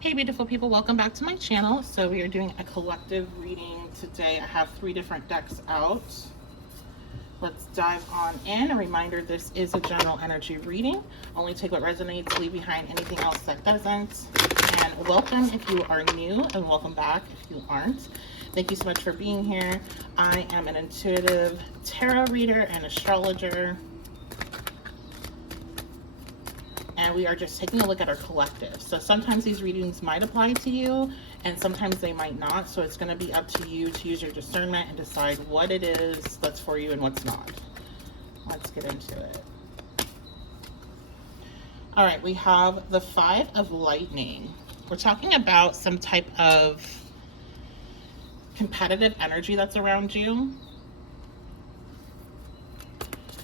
Hey beautiful people, welcome back to my channel. So we are doing a collective reading today. I have 3 different decks out. Let's dive on in. A reminder, this is a general energy reading. Only take what resonates, leave behind anything else that doesn't. And welcome if you are new, and welcome back if you aren't. Thank you so much for being here. I am an intuitive tarot reader and astrologer. And we are just taking a look at our collective. So sometimes these readings might apply to you and sometimes they might not. So it's going to be up to you to use your discernment and decide what it is that's for you and what's not. Let's get into it. All right, we have the 5 of Lightning. We're talking about some type of competitive energy that's around you.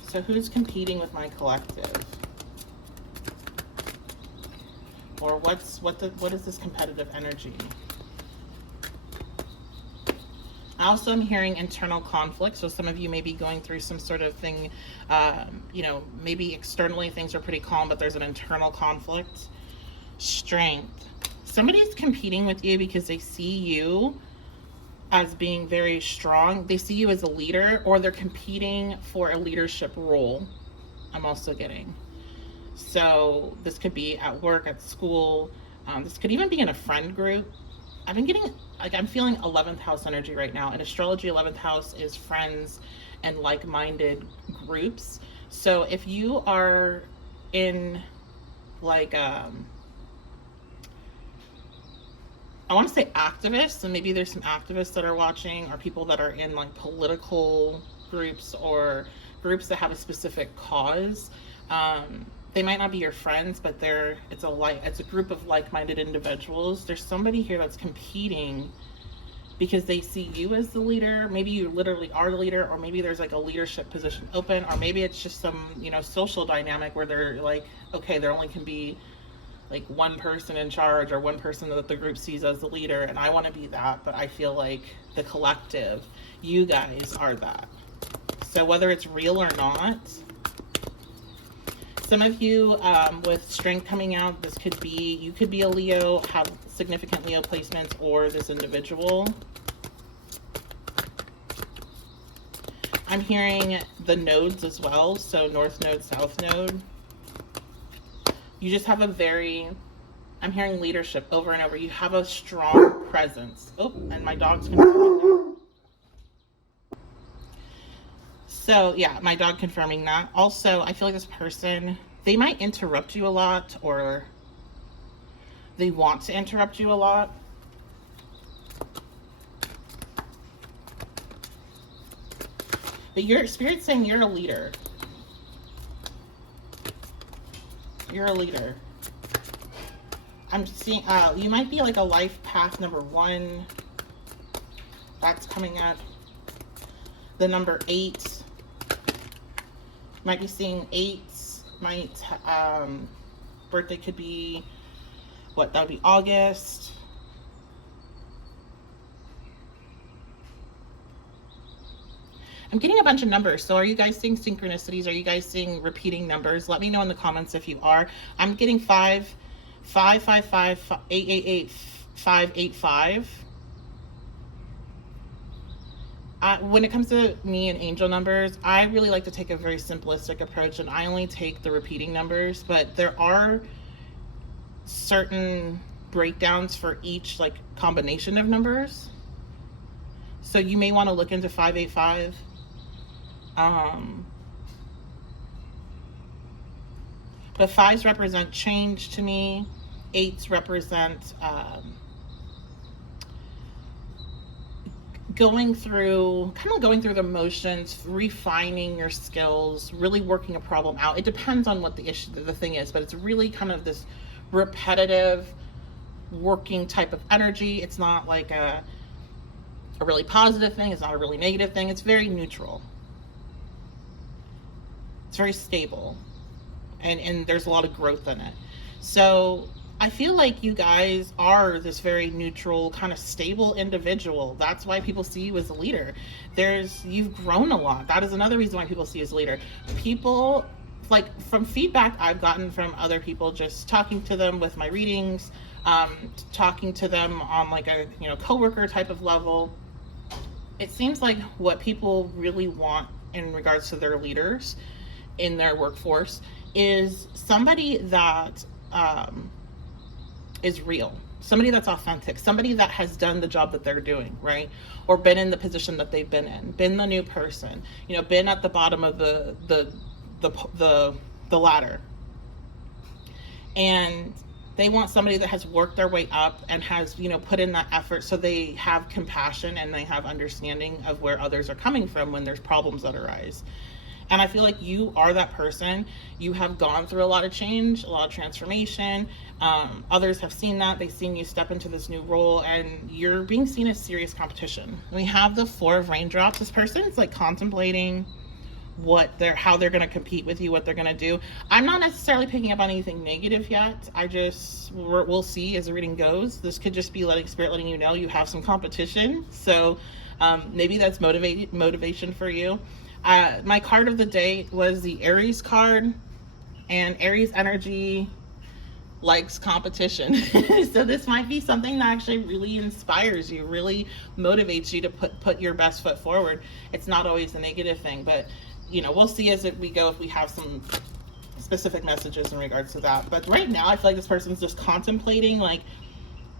So who's competing with my collective? Or what is this competitive energy? I also am hearing internal conflict. So some of you may be going through some sort of thing, maybe externally things are pretty calm, but there's an internal conflict. Strength. Somebody's competing with you because they see you as being very strong. They see you as a leader, or they're competing for a leadership role. I'm also getting. So this could be at work, at school. This could even be in a friend group. I've been getting, I'm feeling 11th house energy right now. In astrology, 11th house is friends and like-minded groups. So if you are in I want to say activists, and maybe there's some activists that are watching, or people that are in like political groups or groups that have a specific cause. They might not be your friends, but it's a group of like-minded individuals. There's somebody here that's competing because they see you as the leader. Maybe you literally are the leader, or maybe there's like a leadership position open, or maybe it's just some, social dynamic where they're like, okay, there only can be like one person in charge, or one person that the group sees as the leader, and I want to be that, but I feel like the collective, you guys are that. So whether it's real or not, some of you with strength coming out, you could be a Leo, have significant Leo placements, or this individual. I'm hearing the nodes as well, so north node, south node. You just have I'm hearing leadership over and over. You have a strong presence. Oh, and my dog's confirming that. So yeah, my dog confirming that. Also, I feel like this person, they might interrupt you a lot, or they want to interrupt you a lot. But your spirit's saying you're a leader. You're a leader. I'm seeing, you might be like a life path number 1. That's coming up. The number 8. Might be seeing 8s. Birthday could be, that would be August. I'm getting a bunch of numbers. So are you guys seeing synchronicities? Are you guys seeing repeating numbers? Let me know in the comments if you are. I'm getting 5, 5, 5, 5, 8, 8, 8, 5, 8, 5. When it comes to me and angel numbers, I really like to take a very simplistic approach, and I only take the repeating numbers, but there are certain breakdowns for each combination of numbers. So you may want to look into 585. The 5s represent change to me. 8s represent going through the motions, refining your skills, really working a problem out. It depends on what the thing is, but it's really kind of this repetitive working type of energy. It's not like a really positive thing. It's not a really negative thing. It's very neutral. It's very stable. And there's a lot of growth in it. So I feel like you guys are this very neutral, kind of stable individual. That's why people see you as a leader. You've grown a lot. That is another reason why people see you as a leader. People, from feedback I've gotten from other people, just talking to them with my readings, talking to them on like a coworker type of level. It seems like what people really want in regards to their leaders in their workforce is somebody that is real, somebody that's authentic, somebody that has done the job that they're doing, right? Or been in the position that they've been in, been the new person, been at the bottom of the ladder. And they want somebody that has worked their way up and has, put in that effort, so they have compassion and they have understanding of where others are coming from when there's problems that arise. And I feel like you are that person. You have gone through a lot of change, a lot of transformation. Others have seen that. They've seen you step into this new role, and you're being seen as serious competition. We have the 4 of raindrops. This person's like contemplating how they're going to compete with you, what they're going to do. I'm not necessarily picking up on anything negative yet. We'll see as the reading goes. This could just be Spirit letting you know you have some competition. So maybe that's motivation for you. My card of the day was the Aries card, and Aries energy likes competition. So this might be something that actually really inspires you, really motivates you to put your best foot forward. It's not always a negative thing, but we'll see as we go if we have some specific messages in regards to that. But right now I feel like this person's just contemplating, like,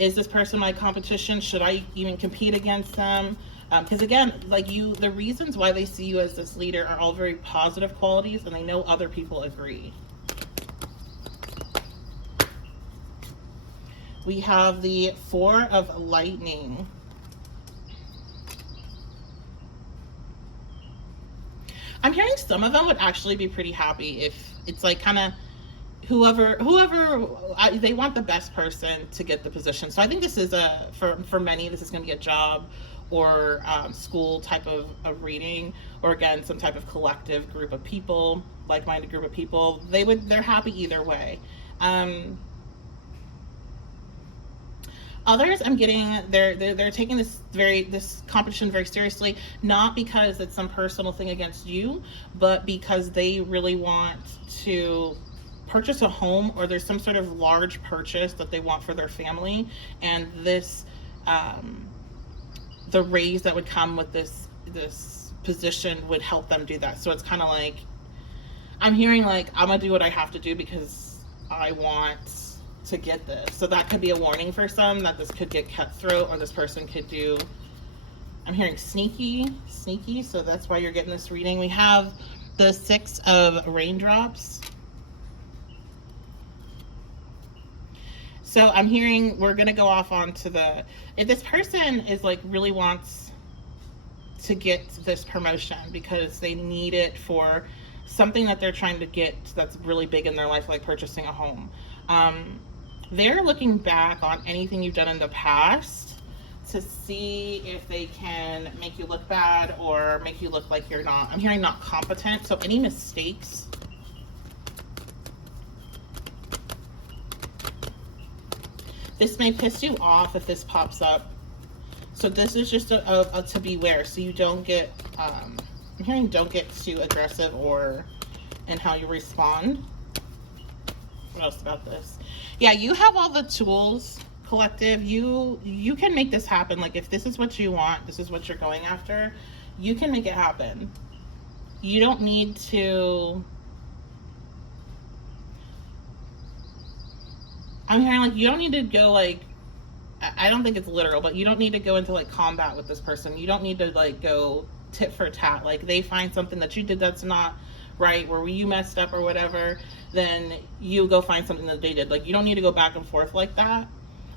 is this person my competition? Should I even compete against them? Because again, like the reasons why they see you as this leader are all very positive qualities, and I know other people agree. We have the 4 of lightning. I'm hearing some of them would actually be pretty happy if it's like kind of whoever they want the best person to get the position. So I think this is for many, this is going to be a job or school type of reading, or again some type of collective group of people, like-minded group of people. They're happy either way. Others, I'm getting they're taking this competition very seriously, not because it's some personal thing against you, but because they really want to purchase a home, or there's some sort of large purchase that they want for their family, and this the raise that would come with this position would help them do that. So it's kind of like, I'm hearing like, I'm gonna do what I have to do because I want to get this. So that could be a warning for some that this could get cutthroat, or this person could do, I'm hearing sneaky, so that's why you're getting this reading. We have the 6 of raindrops. So I'm hearing we're going to go off onto if this person is like really wants to get this promotion because they need it for something that they're trying to get that's really big in their life, like purchasing a home. They're looking back on anything you've done in the past to see if they can make you look bad or make you look like you're not, I'm hearing not competent. So any mistakes. This may piss you off if this pops up. So this is just a to beware, so you don't get, I'm hearing don't get too aggressive in how you respond. What else about this? Yeah, you have all the tools, collective. You can make this happen. Like if this is what you want, this is what you're going after, you can make it happen. You don't need to, I'm hearing like you don't need to go like, I don't think it's literal, but you don't need to go into like combat with this person. You don't need to like go tit for tat. Like they find something that you did that's not right, where you messed up or whatever, then you go find something that they did. Like you don't need to go back and forth like that.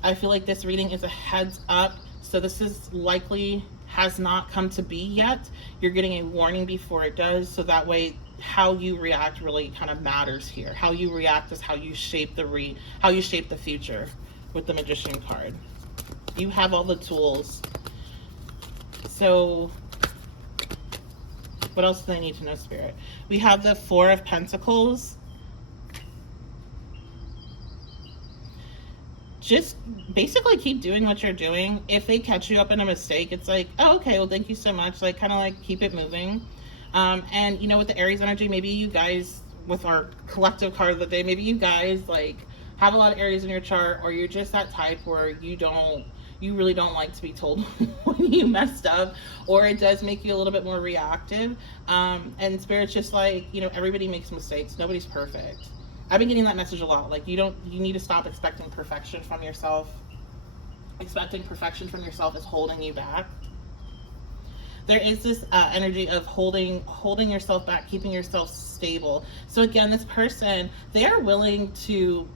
I feel like this reading is a heads up. So this is likely has not come to be yet. You're getting a warning before it does. So that way how you react really kind of matters here. How you react is how you shape the future with the Magician card. You have all the tools. So what else do they need to know, Spirit? We have the 4 of Pentacles. Just basically keep doing what you're doing. If they catch you up in a mistake, it's like, oh, okay, well, thank you so much. Like, kind of like keep it moving. And, you know, with the Aries energy, maybe you guys, with our collective card of the day, maybe you guys, like, have a lot of areas in your chart, or you're just that type where you really don't like to be told when you messed up, or it does make you a little bit more reactive. And Spirit's just like, everybody makes mistakes. Nobody's perfect. I've been getting that message a lot. Like, you need to stop expecting perfection from yourself. Expecting perfection from yourself is holding you back. There is this energy of holding yourself back, keeping yourself stable. So again, this person, they are willing to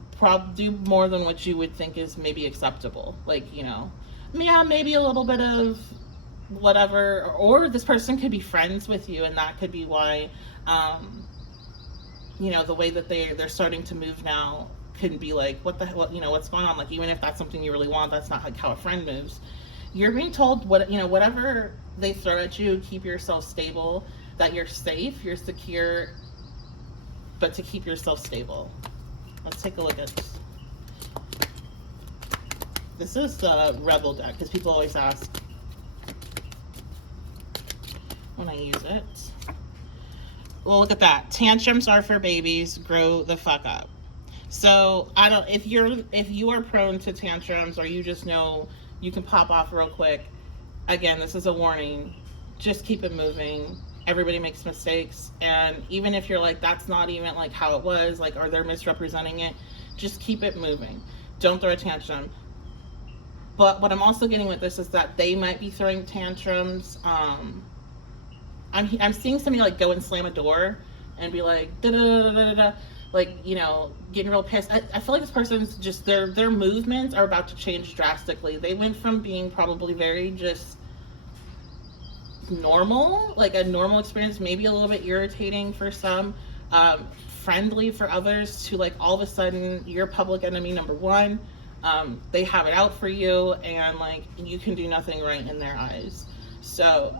do more than what you would think is maybe acceptable. Like, yeah, maybe a little bit of whatever, or this person could be friends with you, and that could be why, the way that they're starting to move now can be like, what the hell, what's going on? Like, even if that's something you really want, that's not like how a friend moves. You're being told whatever they throw at you, keep yourself stable, that you're safe, you're secure, but to keep yourself stable. Let's take a look at this. This is the Rebel deck, because people always ask when I use it. Well, look at that. Tantrums are for babies. Grow the fuck up. So if you are prone to tantrums, or you just know you can pop off real quick, again, this is a warning. Just keep it moving. Everybody makes mistakes, and even if you're like, that's not even like how it was, like, or they're misrepresenting it, just keep it moving. Don't throw a tantrum. But what I'm also getting with this is that they might be throwing tantrums. I'm seeing somebody like go and slam a door and be like, da da da da da, like, getting real pissed. I feel like this person's just, their movements are about to change drastically. They went from being probably very just normal, like a normal experience, maybe a little bit irritating for some, friendly for others, to like all of a sudden you're public enemy number one. They have it out for you, and like you can do nothing right in their eyes. So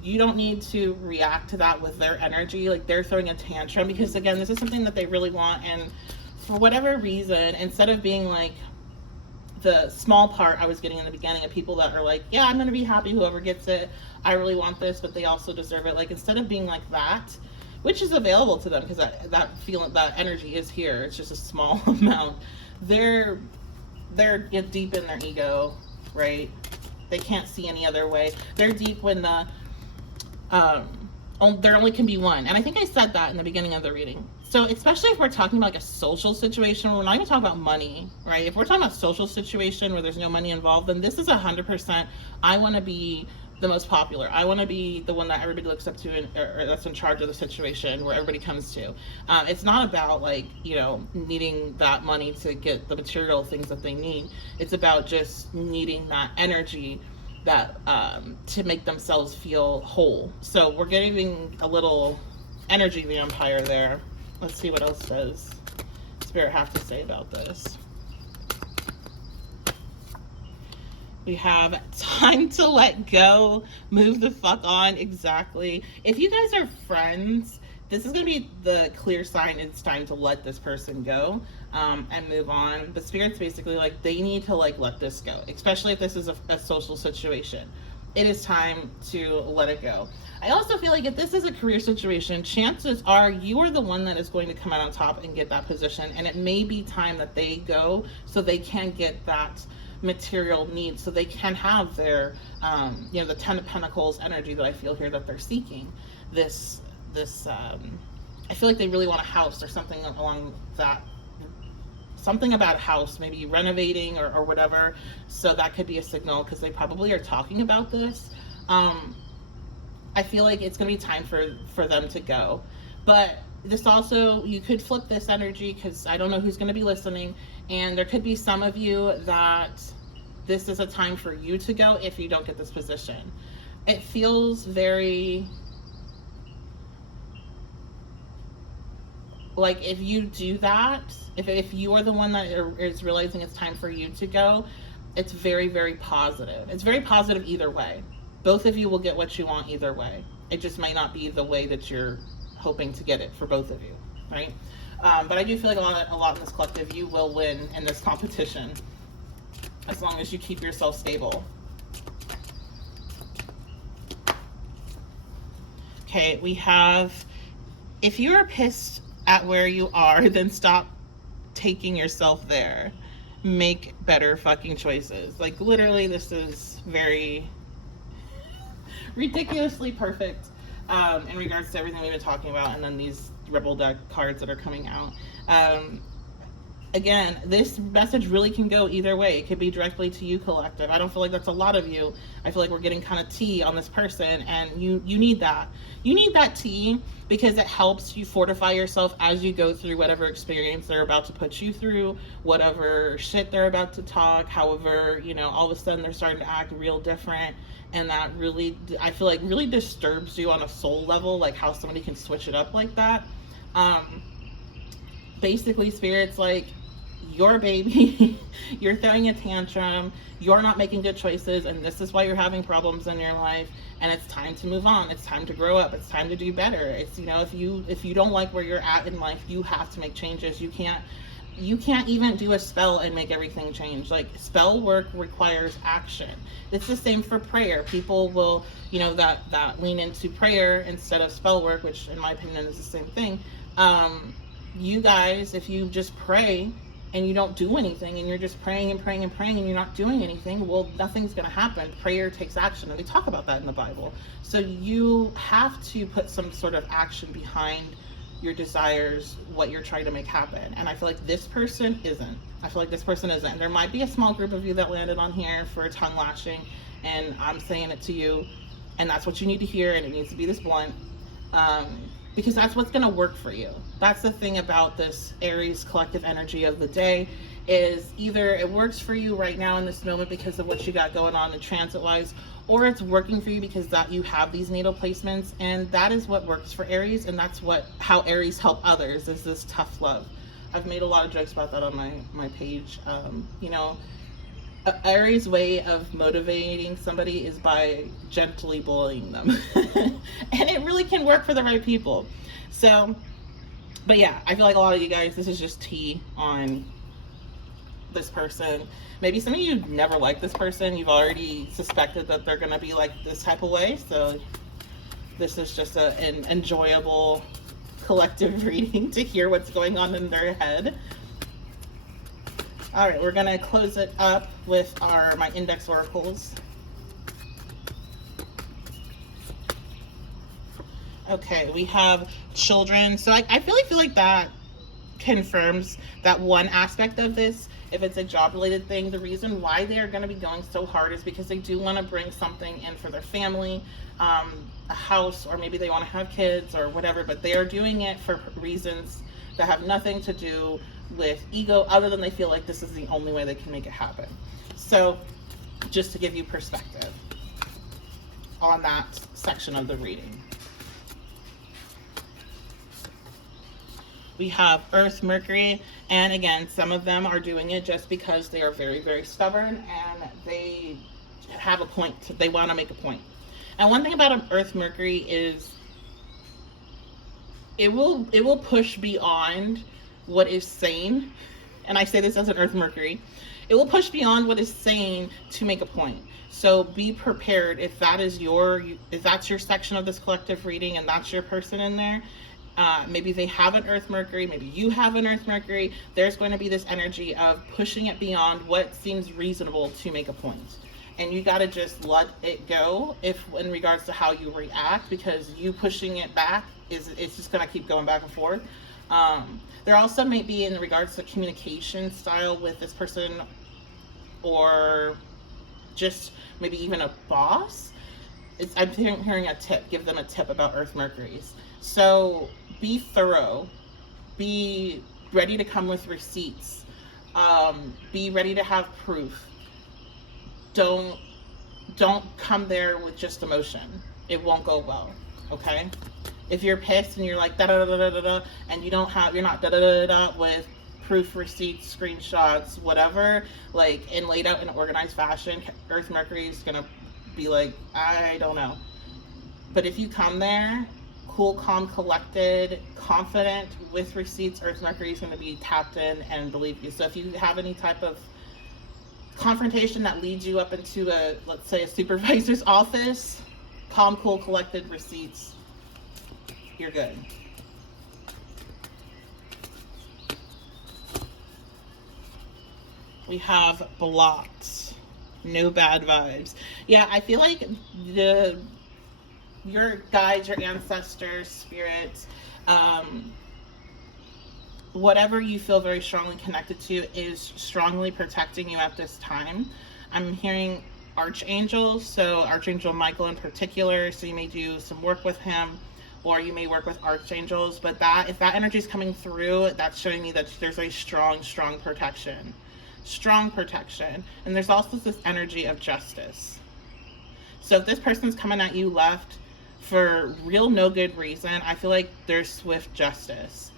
you don't need to react to that with their energy, like they're throwing a tantrum, because again, this is something that they really want, and for whatever reason, instead of being like the small part I was getting in the beginning of people that are like, yeah, I'm gonna be happy whoever gets it, I really want this, but they also deserve it, like instead of being like that, which is available to them, because that feeling, that energy is here, it's just a small amount, they're deep in their ego, right? They can't see any other way. They're deep when there only can be one. And I think I said that in the beginning of the reading. So especially if we're talking about like a social situation, we're not even talking about money, right? If we're talking about social situation where there's no money involved, then this is 100%, I want to be the most popular. I want to be the one that everybody looks up to, or that's in charge of the situation, where everybody comes to. It's not about like, needing that money to get the material things that they need. It's about just needing that energy that to make themselves feel whole. So we're getting a little energy vampire there. Let's see what else does Spirit have to say about this. We have time to let go, move the fuck on. Exactly. If you guys are friends, this is going to be the clear sign it's time to let this person go, and move on. The Spirit's basically like, they need to like let this go, especially if this is a social situation. It is time to let it go. I also feel like if this is a career situation, chances are you are the one that is going to come out on top and get that position, and it may be time that they go so they can get that material needs, so they can have their the Ten of Pentacles energy that I feel here that they're seeking. This I feel like they really want a house or something along that, something about a house, maybe renovating or whatever. So that could be a signal, because they probably are talking about this. I feel like it's going to be time for them to go. But this also, you could flip this energy, because I don't know who's going to be listening, and there could be some of you that this is a time for you to go if you don't get this position. It feels very like, if you do that, if you are the one that is realizing it's time for you to go, it's very, very positive. It's very positive either way. Both of you will get what you want either way. It just might not be the way that you're hoping to get it for both of you, right? But I do feel like a lot in this collective, you will win in this competition, as long as you keep yourself stable. Okay, we have, if you are pissed at where you are, then stop taking yourself there. Make better fucking choices. Like, literally, this is very ridiculously perfect in regards to everything we've been talking about, and then these Rebel deck cards that are coming out. Again, this message really can go either way. It could be directly to you, collective. I don't feel like that's a lot of you. I feel like we're getting kind of tea on this person, and you need that. You need that tea because it helps you fortify yourself as you go through whatever experience they're about to put you through, whatever shit they're about to talk, however, all of a sudden they're starting to act real different. And that really, I feel like, really disturbs you on a soul level, like how somebody can switch it up like that. Basically, Spirit's like, your baby, you're throwing a tantrum, you're not making good choices, and this is why you're having problems in your life, and it's time to move on. It's time to grow up. It's time to do better. It's, if you don't like where you're at in life, you have to make changes. You can't even do a spell and make everything change. Like, spell work requires action. It's the same for prayer. People will, that lean into prayer instead of spell work, which in my opinion is the same thing. You guys, if you just pray and you don't do anything, and you're just praying and praying and praying and you're not doing anything, well, nothing's going to happen. Prayer takes action, and we talk about that in the Bible. So you have to put some sort of action behind your desires, what you're trying to make happen. And I feel like this person isn't. There might be a small group of you that landed on here for tongue lashing, and I'm saying it to you, and that's what you need to hear, and it needs to be this blunt. Because that's what's going to work for you. That's the thing about this Aries collective energy of the day, is either it works for you right now in this moment because of what you got going on in transit-wise, or it's working for you because that you have these natal placements, and that is what works for Aries, and that's how Aries help others, is this tough love. I've made a lot of jokes about that on my page. Aries' way of motivating somebody is by gently bullying them. And it really can work for the right people. So, but yeah, I feel like a lot of you guys, this is just tea on this person. Maybe some of you never liked this person. You've already suspected that they're going to be like this type of way. So this is just an enjoyable collective reading to hear what's going on in their head. All right, we're going to close it up with my index oracles. Okay, we have children. So I really feel like that confirms that one aspect of this. If it's a job-related thing, the reason why they are going to be going so hard is because they do want to bring something in for their family, a house, or maybe they want to have kids or whatever, but they are doing it for reasons that have nothing to do with ego, other than they feel like this is the only way they can make it happen. So just to give you perspective on that section of the reading. We have Earth, Mercury, and again, some of them are doing it just because they are very, very stubborn and they have a point. They want to make a point. And one thing about an Earth, Mercury is it will push beyond what is sane. And I say this as an Earth, Mercury. It will push beyond what is sane to make a point. So be prepared if that's your section of this collective reading and that's your person in there. Maybe they have an Earth Mercury, maybe you have an Earth Mercury. There's going to be this energy of pushing it beyond what seems reasonable to make a point. And you got to just let it go in regards to how you react, because you pushing it back it's just going to keep going back and forth. There also may be in regards to communication style with this person, or just maybe even a boss. I'm hearing a tip. Give them a tip about Earth Mercuries. So be thorough. Be ready to come with receipts. Be ready to have proof. Don't come there with just emotion. It won't go well. Okay? If you're pissed and you're like da da da da da da, and you're not da da da da with proof, receipts, screenshots, whatever, like, and laid out in an organized fashion, Earth Mercury is gonna be like, I don't know. But if you come there cool, calm, collected, confident, with receipts, Earth Mercury is going to be tapped in and believe you. So if you have any type of confrontation that leads you up into let's say a supervisor's office, calm, cool, collected, receipts, you're good. We have blocked. No bad vibes. Yeah, I feel like your guides, your ancestors, spirits, um, whatever you feel very strongly connected to is strongly protecting you at this time. I'm hearing archangels, so Archangel Michael in particular, so you may do some work with him, or you may work with archangels, but that if that energy is coming through, that's showing me that there's a strong protection. Strong protection. And there's also this energy of justice. So if this person's coming at you left for real no good reason, I feel like there's swift justice.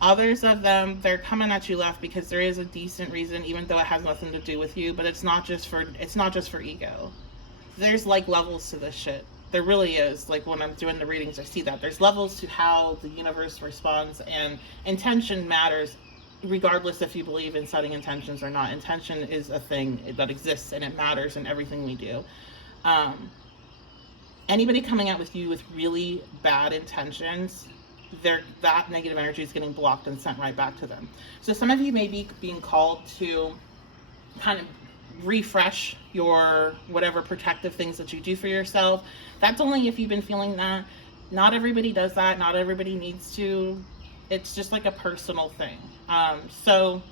Others of them, they're coming at you left because there is a decent reason, even though it has nothing to do with you, but it's not just for ego. There's like levels to this shit. There really is. Like when I'm doing the readings, I see that there's levels to how the universe responds, and intention matters regardless if you believe in setting intentions or not. Intention is a thing that exists, and it matters in everything we do. Anybody coming out with you with really bad intentions, that negative energy is getting blocked and sent right back to them. So some of you may be being called to kind of refresh your whatever protective things that you do for yourself. That's only if you've been feeling that. Not everybody does that. Not everybody needs to. It's just like a personal thing. So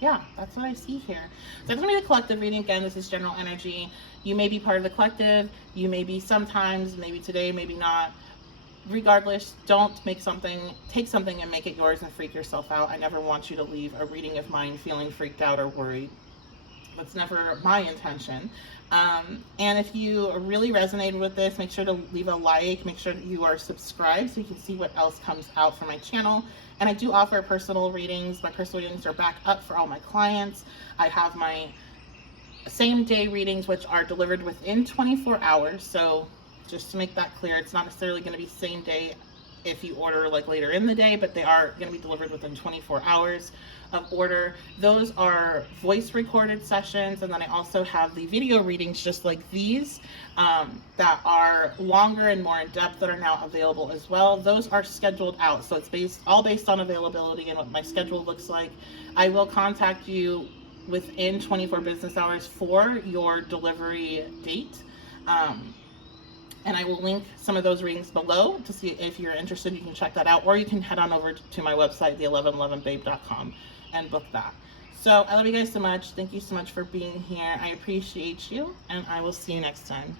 yeah, that's what I see here. So that's going to be the collective reading. Again, this is general energy. You may be part of the collective. You may be sometimes, maybe today, maybe not. Regardless, don't take something and make it yours and freak yourself out. I never want you to leave a reading of mine feeling freaked out or worried. That's never my intention. And if you really resonated with this, make sure to leave a like, make sure that you are subscribed so you can see what else comes out from my channel. And I do offer personal readings. My personal readings are back up for all my clients. I have my same day readings, which are delivered within 24 hours. So just to make that clear, it's not necessarily going to be same day if you order like later in the day, but they are going to be delivered within 24 hours of order. Those are voice recorded sessions, and then I also have the video readings just like these that are longer and more in depth that are now available as well. Those are scheduled out, so it's all based on availability and what my schedule looks like. I will contact you within 24 business hours for your delivery date. And I will link some of those readings below to see if you're interested. You can check that out, or you can head on over to my website, the1111babe.com, and book that. So I love you guys so much. Thank you so much for being here. I appreciate you, and I will see you next time.